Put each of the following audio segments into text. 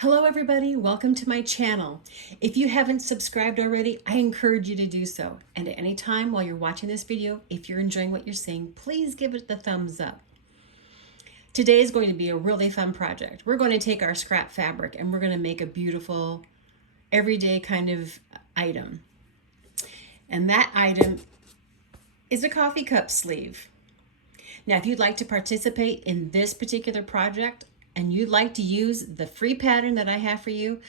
Hello everybody, welcome to my channel. If you haven't subscribed already, I encourage you to do so. And at any time while you're watching this video, if you're enjoying what you're seeing, please give it the thumbs up. Today is going to be a really fun project. We're going to take our scrap fabric and we're going to make a beautiful, everyday kind of item. And that item is a coffee cup sleeve. Now, if you'd like to participate in this particular project, and you'd like to use the free pattern that I have for you,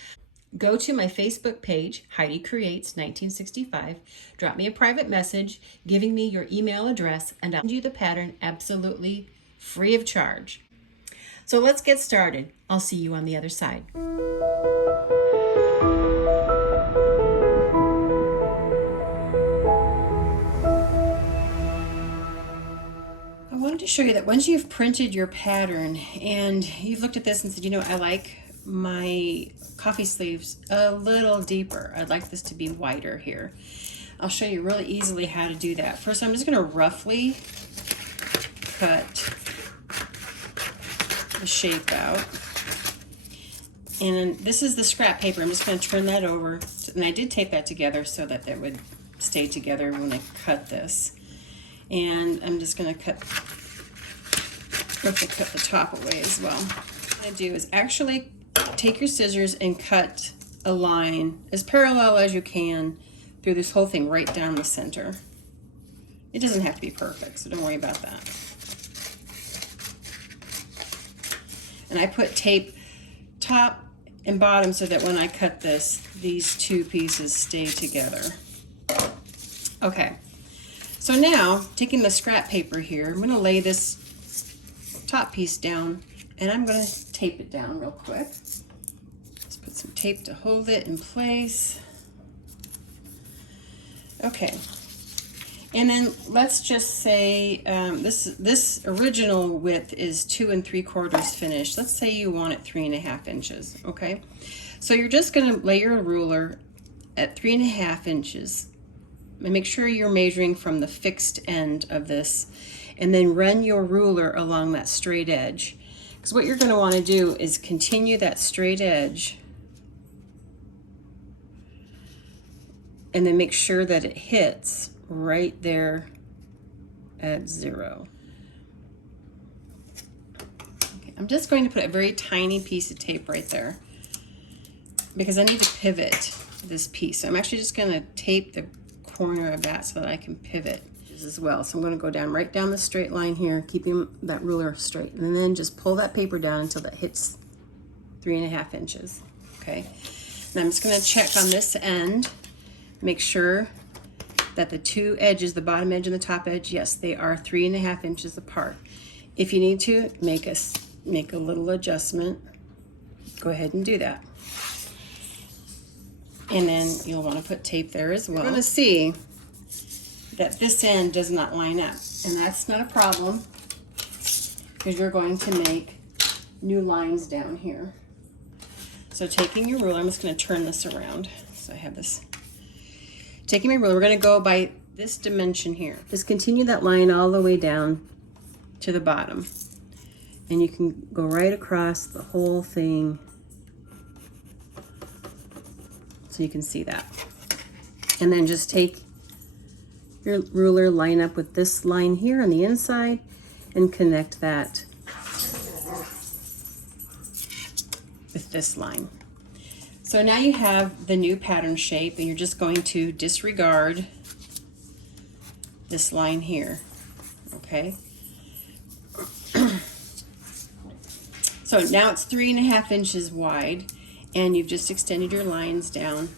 go to my Facebook page, Heidi Creates 1965, drop me a private message giving me your email address, and I'll send you the pattern absolutely free of charge. So let's get started. I'll see you on the other side. I wanted to show you that once you've printed your pattern and you've looked at this and said, you know, I like my coffee sleeves a little deeper. I'd like this to be wider here. I'll show you really easily how to do that. First, I'm just going to roughly cut the shape out. And this is the scrap paper. I'm just going to turn that over. And I did tape that together so that it would stay together when I cut this. And I'm just going to roughly cut the top away as well. What I'm going to do is actually take your scissors and cut a line as parallel as you can through this whole thing right down the center. It doesn't have to be perfect, so don't worry about that. And I put tape top and bottom so that when I cut this, these two pieces stay together. Okay. So now, taking the scrap paper here, I'm going to lay this top piece down and I'm going to tape it down real quick. Just put some tape to hold it in place. Okay. And then let's just say this original width is 2 3/4 finished. Let's say you want it 3.5 inches. Okay. So you're just going to lay your ruler at 3.5 inches. And make sure you're measuring from the fixed end of this, and then run your ruler along that straight edge. Because what you're going to want to do is continue that straight edge and then make sure that it hits right there at 0. Okay, I'm just going to put a very tiny piece of tape right there because I need to pivot this piece. So I'm actually just going to tape the corner of that so that I can pivot as well. So I'm going to go down right down the straight line here, keeping that ruler straight, and then just pull that paper down until it hits 3.5 inches. Okay. And I'm just going to check on this end, make sure that the two edges, the bottom edge and the top edge, yes, they are 3.5 inches apart. If you need to make a little adjustment, go ahead and do that. And then you'll want to put tape there as well. You're going to see that this end does not line up. And that's not a problem because you're going to make new lines down here. So taking your ruler, I'm just going to turn this around. So I have this. Taking my ruler, we're going to go by this dimension here. Just continue that line all the way down to the bottom. And you can go right across the whole thing. So you can see that. And then just take your ruler, line up with this line here on the inside and connect that with this line. So now you have the new pattern shape and you're just going to disregard this line here, okay? So now it's 3.5 inches wide. And you've just extended your lines down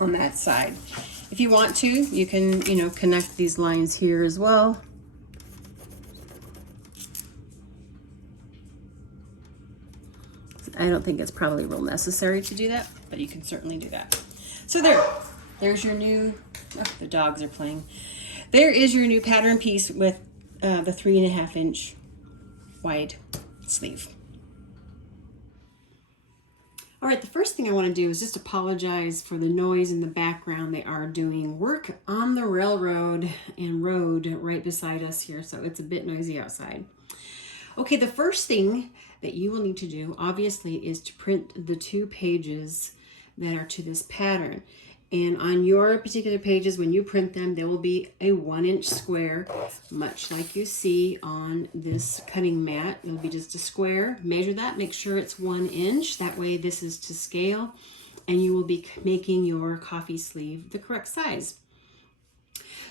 on that side. If you want to, you can, connect these lines here as well. I don't think it's probably real necessary to do that, but you can certainly do that. So there's your new, the dogs are playing. There is your new pattern piece with the 3.5 inch wide sleeve. All right, the first thing I want to do is just apologize for the noise in the background. They are doing work on the railroad and road right beside us here, so it's a bit noisy outside. Okay, the first thing that you will need to do, obviously, is to print the 2 pages that are to this pattern. And on your particular pages, when you print them, there will be a 1-inch square, much like you see on this cutting mat. It'll be just a square. Measure that, make sure it's 1 inch. That way this is to scale, and you will be making your coffee sleeve the correct size.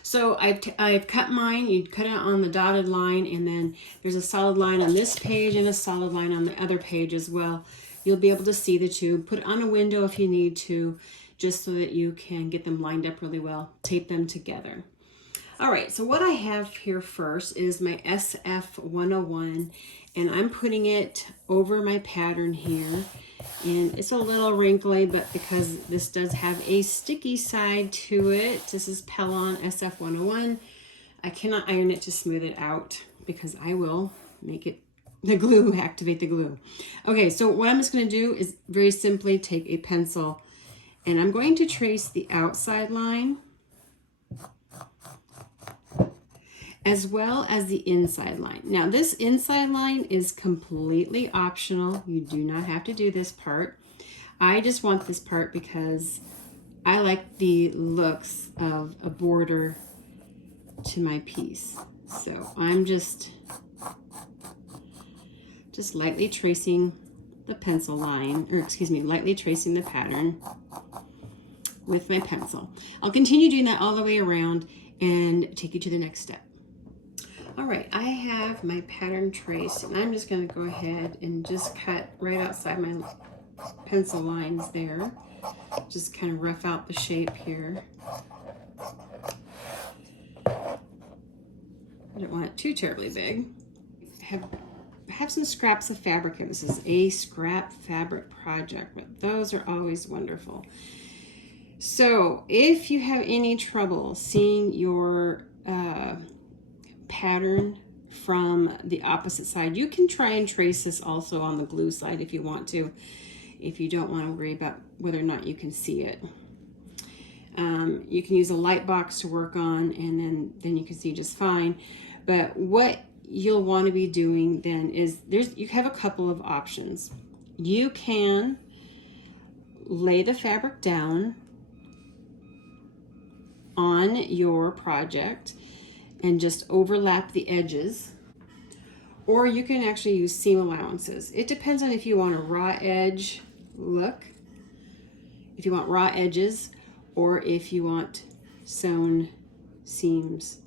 So I've cut mine. You cut it on the dotted line, and then there's a solid line on this page and a solid line on the other page as well. You'll be able to see the two. Put it on a window if you need to, just so that you can get them lined up really well. Tape them together. All right, so what I have here first is my SF 101, and I'm putting it over my pattern here. And it's a little wrinkly, but because this does have a sticky side to it, this is Pellon SF 101. I cannot iron it to smooth it out because I will make it the glue, activate the glue. Okay, so what I'm just going to do is very simply take a pencil, and I'm going to trace the outside line as well as the inside line. Now this inside line is completely optional. You do not have to do this part. I just want this part because I like the looks of a border to my piece. So I'm just lightly tracing the pencil line, or excuse me, lightly tracing the pattern with my pencil. I'll continue doing that all the way around and take you to the next step. All right, I have my pattern traced, and I'm just going to go ahead and just cut right outside my pencil lines there. Just kind of rough out the shape here. I don't want it too terribly big. Have some scraps of fabric here. This is a scrap fabric project, but those are always wonderful. So if you have any trouble seeing your pattern from the opposite side, you can try and trace this also on the glue side if you want to, if you don't want to worry about whether or not you can see it. You can use a light box to work on, and then you can see just fine. But what you'll want to be doing then is you have a couple of options. You can lay the fabric down on your project and just overlap the edges, or you can actually use seam allowances. It depends on if you want a raw edge look, if you want raw edges, or if you want sewn seams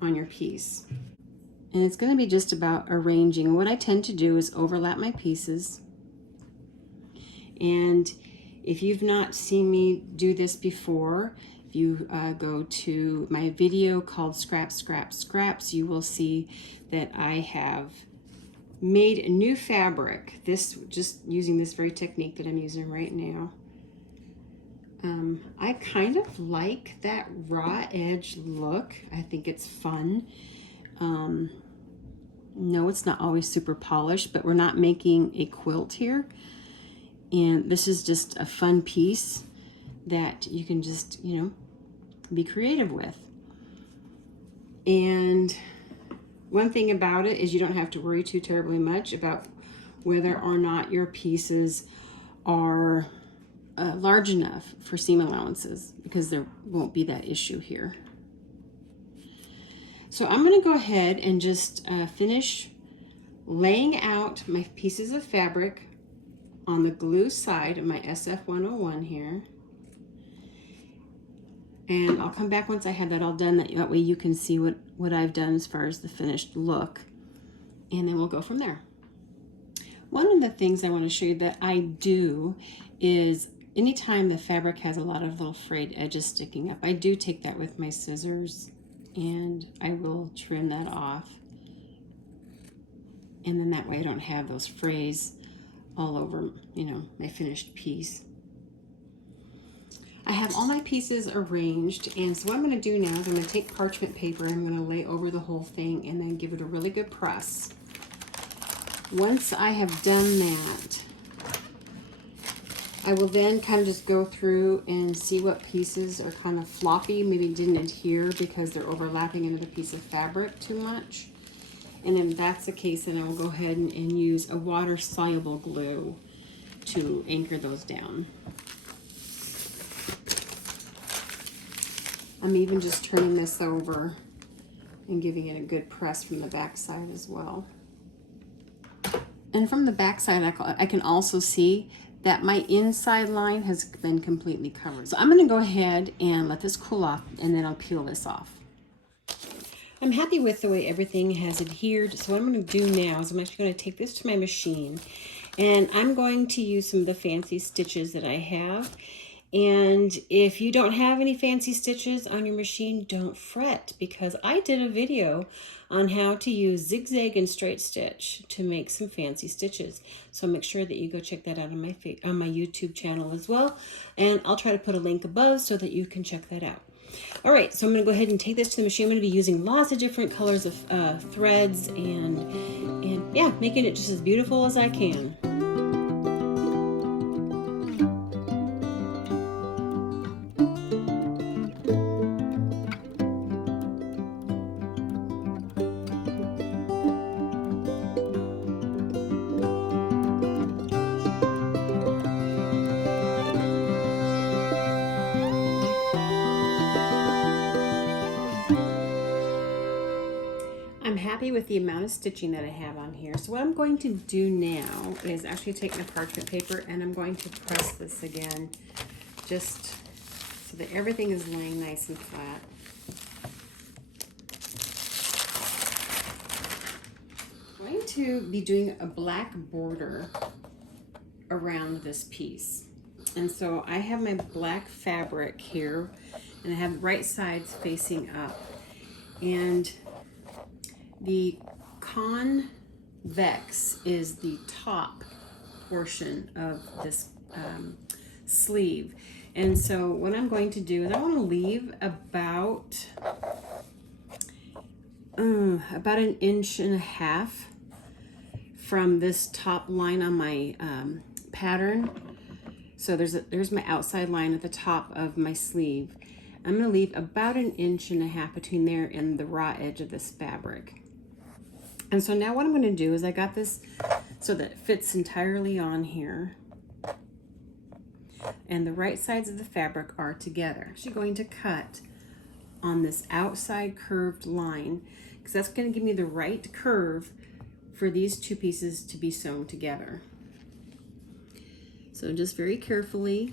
on your piece. And it's going to be just about arranging. What I tend to do is overlap my pieces. And if you've not seen me do this before, if you go to my video called Scraps, Scraps, Scraps, you will see that I have made new fabric. This, just using this very technique that I'm using right now. I kind of like that raw edge look. I think it's fun. No, it's not always super polished, but we're not making a quilt here. And this is just a fun piece that you can just, you know, be creative with. And one thing about it is you don't have to worry too terribly much about whether or not your pieces are large enough for seam allowances, because there won't be that issue here. So I'm going to go ahead and just finish laying out my pieces of fabric on the glue side of my SF 101 here. And I'll come back once I have that all done, that way you can see what I've done as far as the finished look. And then we'll go from there. One of the things I want to show you that I do is anytime the fabric has a lot of little frayed edges sticking up, I do take that with my scissors and I will trim that off. And then that way I don't have those frays all over, you know, my finished piece. I have all my pieces arranged, and so what I'm going to do now is I'm going to take parchment paper and I'm going to lay over the whole thing and then give it a really good press. Once I have done that, I will then kind of just go through and see what pieces are kind of floppy, maybe didn't adhere because they're overlapping another piece of fabric too much. And if that's the case, then I will go ahead and use a water-soluble glue to anchor those down. I'm even just turning this over and giving it a good press from the back side as well. And from the back side, I can also see that my inside line has been completely covered. So I'm going to go ahead and let this cool off, and then I'll peel this off. I'm happy with the way everything has adhered. So what I'm going to do now is I'm actually going to take this to my machine, and I'm going to use some of the fancy stitches that I have. And if you don't have any fancy stitches on your machine, don't fret, because I did a video on how to use zigzag and straight stitch to make some fancy stitches. So make sure that you go check that out on my YouTube channel as well. And I'll try to put a link above so that you can check that out. All right, so I'm going to go ahead and take this to the machine. I'm going to be using lots of different colors of threads and yeah, making it just as beautiful as I can. I'm happy with the amount of stitching that I have on here. So what I'm going to do now is actually take my parchment paper and I'm going to press this again, just so that everything is laying nice and flat. I'm going to be doing a black border around this piece. And so I have my black fabric here, and I have the right sides facing up. And the convex is the top portion of this sleeve. And so what I'm going to do is I want to leave about an 1.5 inches from this top line on my pattern. So there's my outside line at the top of my sleeve. I'm going to leave about 1.5 inches between there and the raw edge of this fabric. And so now what I'm going to do is I got this so that it fits entirely on here. And the right sides of the fabric are together. I'm actually going to cut on this outside curved line, because that's going to give me the right curve for these two pieces to be sewn together. So just very carefully.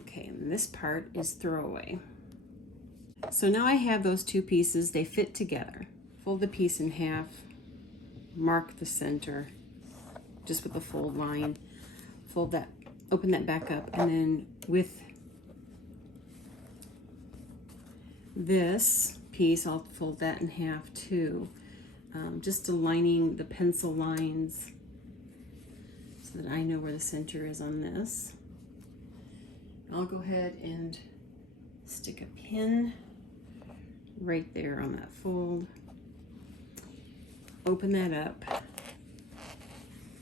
Okay, and this part is throwaway. So now I have those two pieces, they fit together. Fold the piece in half, mark the center just with a fold line, fold that, open that back up, and then with this piece I'll fold that in half too, just aligning the pencil lines so that I know where the center is on this. I'll go ahead and stick a pin right there on that fold. Open that up.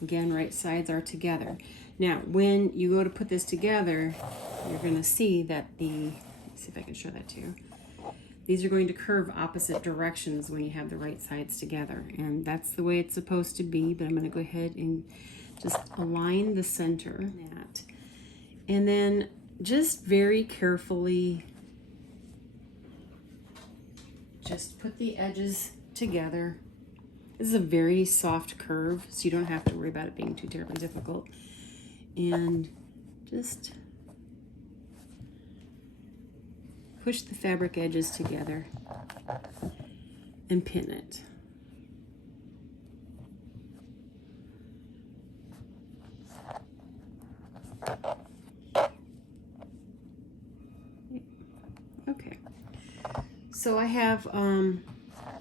Again, right sides are together. Now, when you go to put this together, you're going to see that let's see if I can show that to you. These are going to curve opposite directions when you have the right sides together, and that's the way it's supposed to be, but I'm going to go ahead and just align the center. And then just very carefully just put the edges together. This is a very soft curve, so you don't have to worry about it being too terribly difficult. And just push the fabric edges together and pin it. Okay, so I have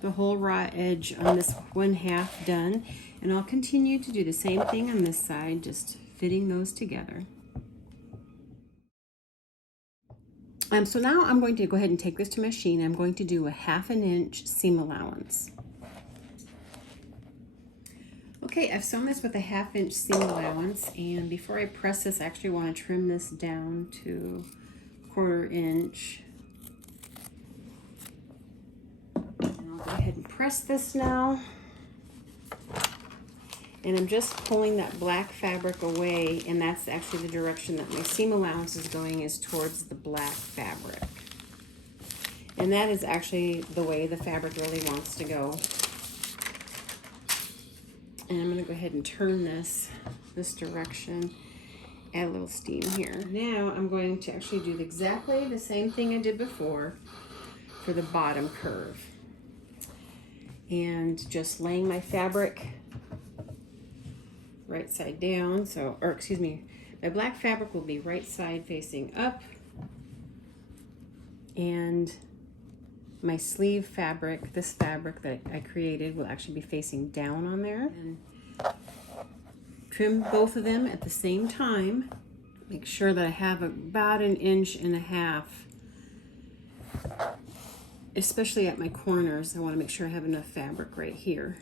the whole raw edge on this 1/2 done, and I'll continue to do the same thing on this side, just fitting those together. So now I'm going to go ahead and take this to my machine. I'm going to do a 1/2 inch seam allowance. Okay, I've sewn this with a 1/2 inch seam allowance, and before I press this, I actually want to trim this down to 1/4 inch Go ahead and press this now. And I'm just pulling that black fabric away, and that's actually the direction that my seam allowance is going, is towards the black fabric. And that is actually the way the fabric really wants to go. And I'm going to go ahead and turn this direction, add a little steam here. Now I'm going to actually do exactly the same thing I did before for the bottom curve. And just laying my fabric right side down, or excuse me, my black fabric will be right side facing up, and my sleeve fabric, this fabric that I created, will actually be facing down on there. And trim both of them at the same time. Make sure that I have about 1.5 inches, especially at my corners. I want to make sure I have enough fabric right here.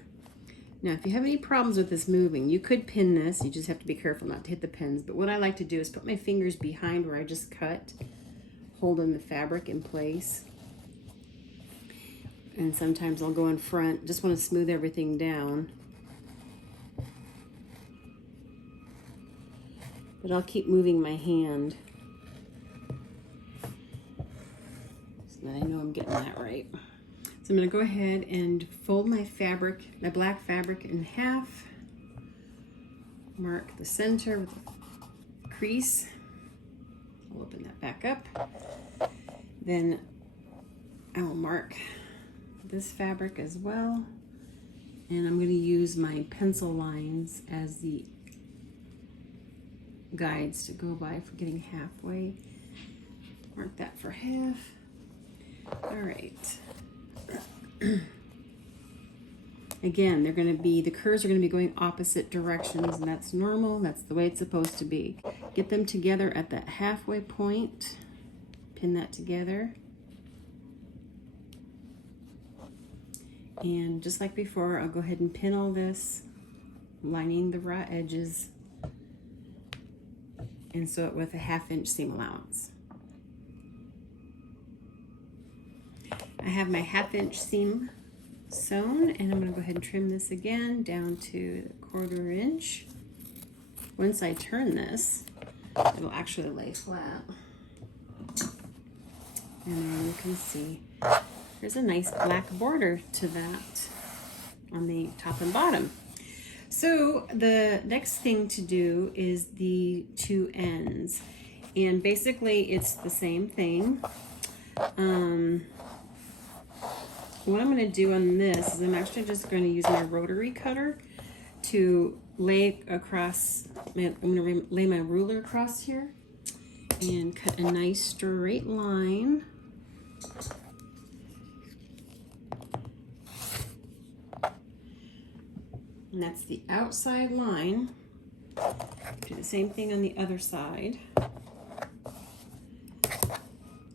Now, if you have any problems with this moving, you could pin this. You just have to be careful not to hit the pins. But what I like to do is put my fingers behind where I just cut, holding the fabric in place. And sometimes I'll go in front. Just want to smooth everything down. But I'll keep moving my hand so that I know I'm getting that right. So I'm going to go ahead and fold my fabric, my black fabric, in half. Mark the center with a crease. I'll open that back up. Then I will mark this fabric as well. And I'm going to use my pencil lines as the guides to go by for getting halfway. Mark that for half. All right. Again, the curves are going to be going opposite directions, and that's normal. That's the way it's supposed to be. Get them together at that halfway point. Pin that together. And just like before, I'll go ahead and pin all this, lining the raw edges, and sew it with a 1/2 inch seam allowance. I have my 1/2 inch seam sewn, and I'm going to go ahead and trim this again down to 1/4 inch. Once I turn this, it'll actually lay flat. And then you can see there's a nice black border to that on the top and bottom. So the next thing to do is the 2 ends. And basically it's the same thing. What I'm going to do on this is I'm actually just going to use my rotary cutter to lay across, I'm going to lay my ruler across here and cut a nice straight line. And that's the outside line. Do the same thing on the other side.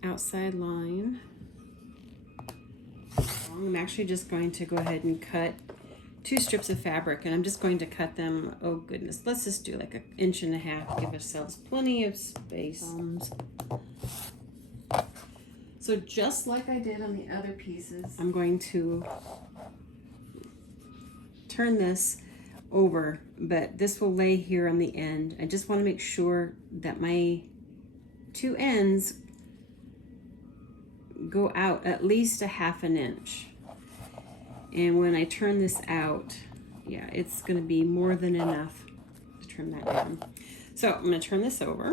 Outside line. I'm actually just going to go ahead and cut 2 strips of fabric, and I'm just going to cut them, oh goodness, let's just do like 1.5 inches, give ourselves plenty of space. So just like I did on the other pieces, I'm going to turn this over, but this will lay here on the end. I just want to make sure that my 2 ends go out at least 1/2 inch. And when I turn this out, yeah, it's going to be more than enough to trim that down. So I'm going to turn this over,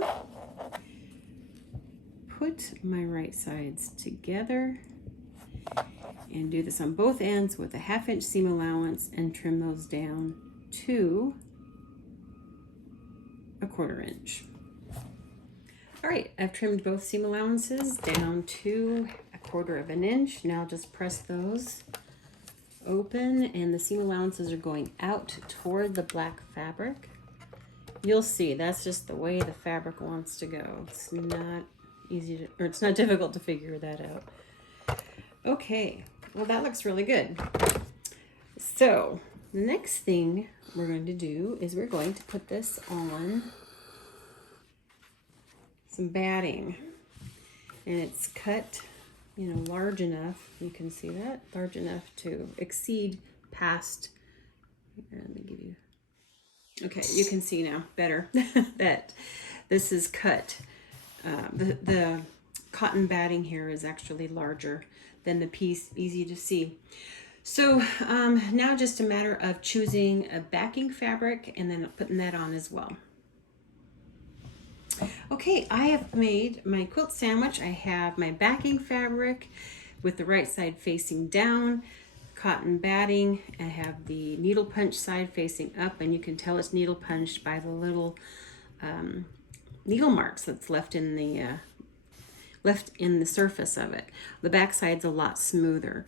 put my right sides together, and do this on both ends with a 1/2 inch seam allowance and trim those down to 1/4 inch. All right, I've trimmed both seam allowances down to 1/4 inch. Now just press those open, and the seam allowances are going out toward the black fabric. You'll see that's just the way the fabric wants to go. It's not easy to, or it's not difficult to figure that out. Okay, well that looks really good. So the next thing we're going to do is we're going to put this on some batting, and it's cut you know, large enough, you can see that, large enough to exceed past, here, let me give you, okay, you can see now better that this is cut. The cotton batting here is actually larger than the piece, easy to see. So now just a matter of choosing a backing fabric and then putting that on as well. Okay, I have made my quilt sandwich. I have my backing fabric with the right side facing down, cotton batting. I have the needle punch side facing up, and you can tell it's needle punched by the little needle marks that's left in the surface of it. The back side's a lot smoother.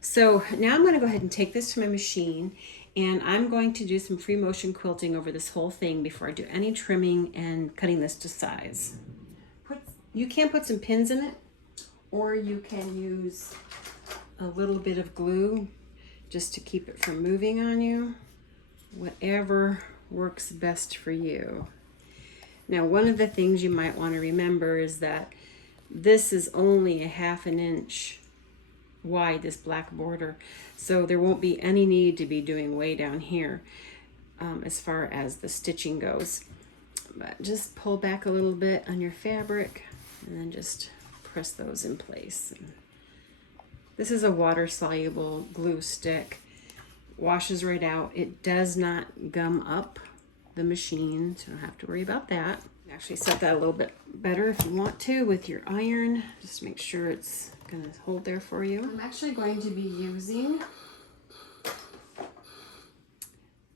So now I'm going to go ahead and take this to my machine, and I'm going to do some free motion quilting over this whole thing before I do any trimming and cutting this to size. You can put some pins in it, or you can use a little bit of glue just to keep it from moving on you. Whatever works best for you. Now, one of the things you might want to remember is that this is only a 1/2 inch wide, this black border, so there won't be any need to be doing way down here as far as the stitching goes. But just pull back a little bit on your fabric and then just press those in place. This is a water-soluble glue stick. Washes right out. It does not gum up the machine, so you don't have to worry about that. Actually set that a little bit better if you want to with your iron. Just make sure it's gonna hold there for you. I'm actually going to be using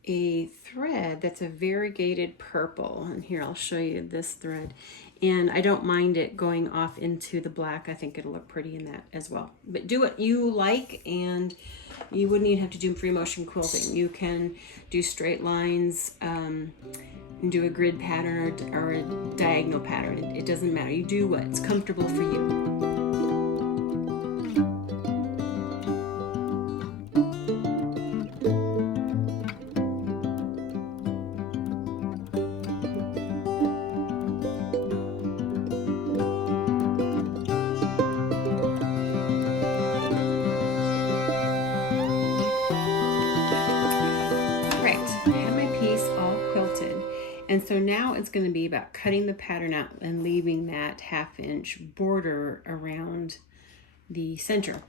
a thread that's a variegated purple, and here I'll show you this thread, and I don't mind it going off into the black. I think it'll look pretty in that as well, but do what you like, and you wouldn't even have to do free motion quilting. You can do straight lines and do a grid pattern or a diagonal pattern. It doesn't matter. You do what's comfortable for you. And so now it's going to be about cutting the pattern out and leaving that 1/2 inch border around the center.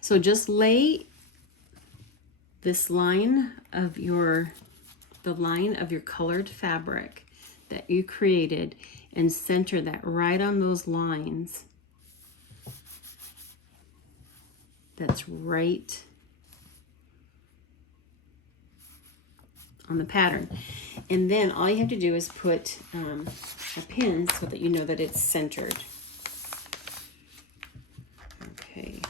So just lay this line of the line of your colored fabric that you created and center that right on those lines. That's right on the pattern. And then all you have to do is put a pin so that you know that it's centered. Okay.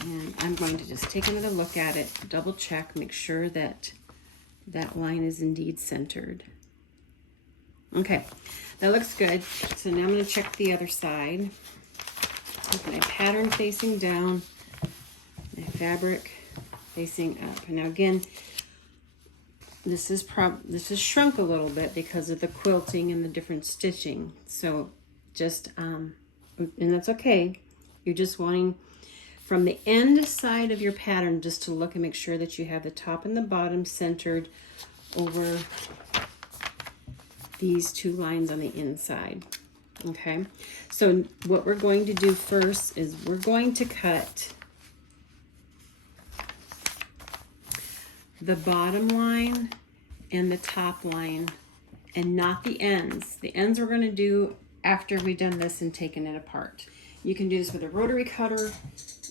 And I'm going to just take another look at it, double check, make sure that that line is indeed centered. Okay, that looks good. So now I'm going to check the other side. With my pattern facing down, my fabric facing up. And now again, this is shrunk a little bit because of the quilting and the different stitching. So just and that's okay. You're just wanting from the end side of your pattern just to look and make sure that you have the top and the bottom centered over these two lines on the inside. Okay, so what we're going to do first is we're going to cut the bottom line and the top line and not the ends. The ends we're going to do after we've done this and taken it apart. You can do this with a rotary cutter.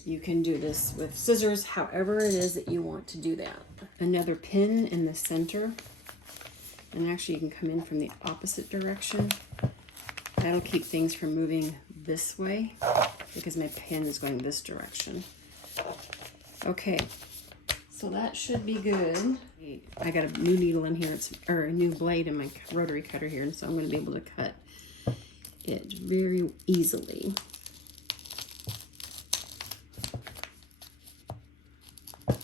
You can do this with scissors, however it is that you want to do that. Another pin in the center. And actually you can come in from the opposite direction. That'll keep things from moving this way because my pin is going this direction. Okay, so that should be good. I got a new needle in here, or a new blade in my rotary cutter here, and so I'm going to be able to cut it very easily. Go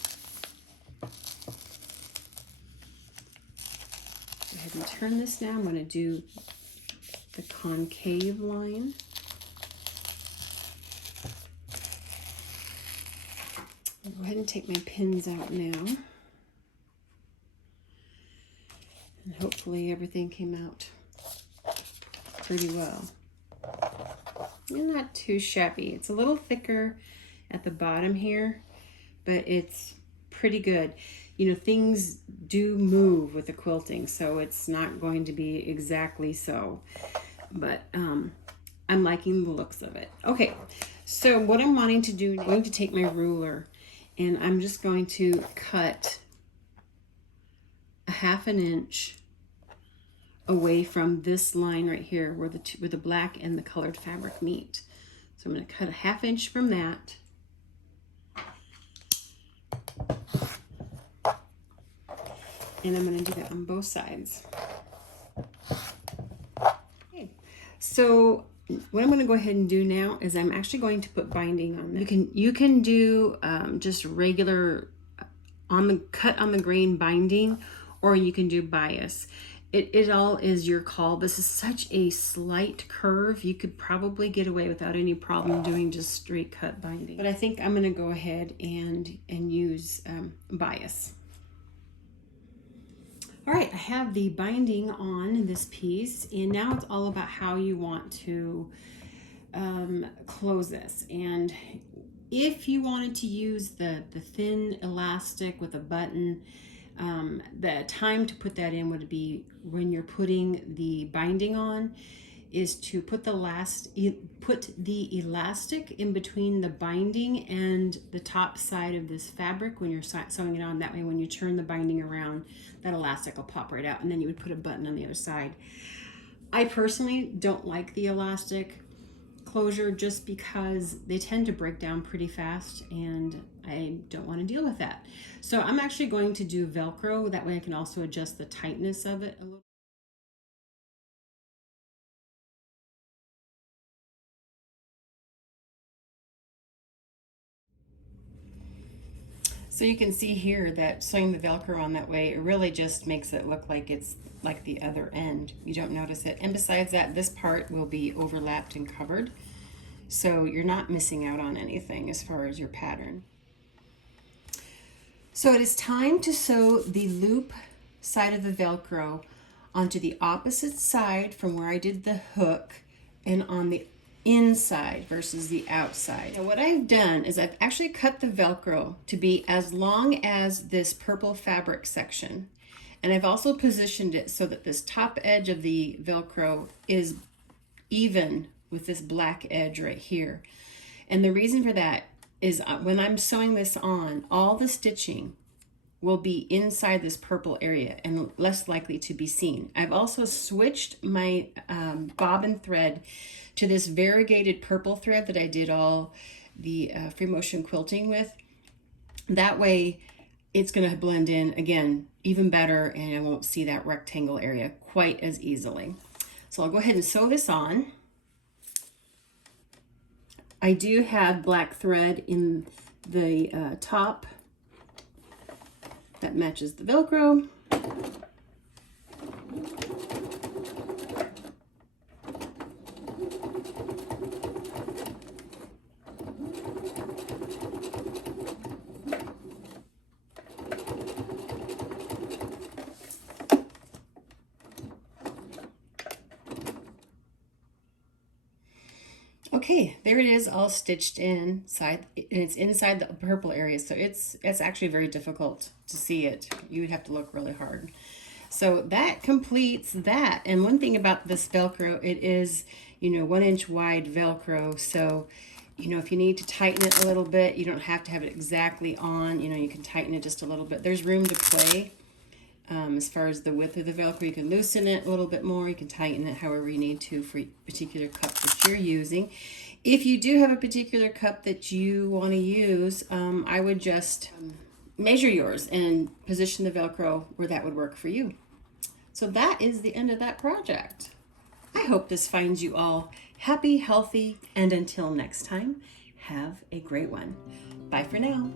ahead and turn this now. I'm going to do the concave line. I'll go ahead and take my pins out now. And hopefully everything came out pretty well. And not too shabby. It's a little thicker at the bottom here, but it's pretty good. You know, things do move with the quilting, so it's not going to be exactly so. But I'm liking the looks of it. Okay, so what I'm wanting to do, I'm going to take my ruler and I'm just going to cut a 1/2 inch away from this line right here where the black and the colored fabric meet. So I'm going to cut a 1/2 inch from that. And I'm going to do that on both sides. Okay. So what I'm going to go ahead and do now is I'm actually going to put binding on this. You can do just regular cut on the grain binding, or you can do bias. It all is your call. This is such a slight curve. You could probably get away without any problem doing just straight cut binding. But I think I'm going to go ahead and use bias. All right, I have the binding on this piece, and now it's all about how you want to close this. And if you wanted to use the thin elastic with a button, the time to put that in would be when you're putting the binding on, is to put the elastic in between the binding and the top side of this fabric when you're sewing it on. That way when you turn the binding around, that elastic will pop right out, and then you would put a button on the other side. I personally don't like the elastic closure just because they tend to break down pretty fast, and I don't want to deal with that. So I'm actually going to do Velcro. That way I can also adjust the tightness of it a little. So you can see here that sewing the Velcro on that way, it really just makes it look like it's like the other end. You don't notice it. And besides that, this part will be overlapped and covered. So you're not missing out on anything as far as your pattern. So it is time to sew the loop side of the Velcro onto the opposite side from where I did the hook, and on the inside versus the outside. Now what I've done is I've actually cut the Velcro to be as long as this purple fabric section. And I've also positioned it so that this top edge of the Velcro is even with this black edge right here. And the reason for that is when I'm sewing this on, all the stitching will be inside this purple area and less likely to be seen. I've also switched my bobbin thread to this variegated purple thread that I did all the free motion quilting with. That way it's going to blend in again even better, and I won't see that rectangle area quite as easily. So I'll go ahead and sew this on. I do have black thread in the top that matches the Velcro. Okay, there it is, all stitched inside, and it's inside the purple area, so it's actually very difficult to see it. You would have to look really hard. So that completes that. And one thing about this Velcro, it is, 1 inch wide Velcro, so if you need to tighten it a little bit, you don't have to have it exactly on. You can tighten it just a little bit. There's room to play. As far as the width of the Velcro, you can loosen it a little bit more. You can tighten it however you need to for a particular cup that you're using. If you do have a particular cup that you want to use, I would just measure yours and position the Velcro where that would work for you. So that is the end of that project. I hope this finds you all happy, healthy, and until next time, have a great one. Bye for now.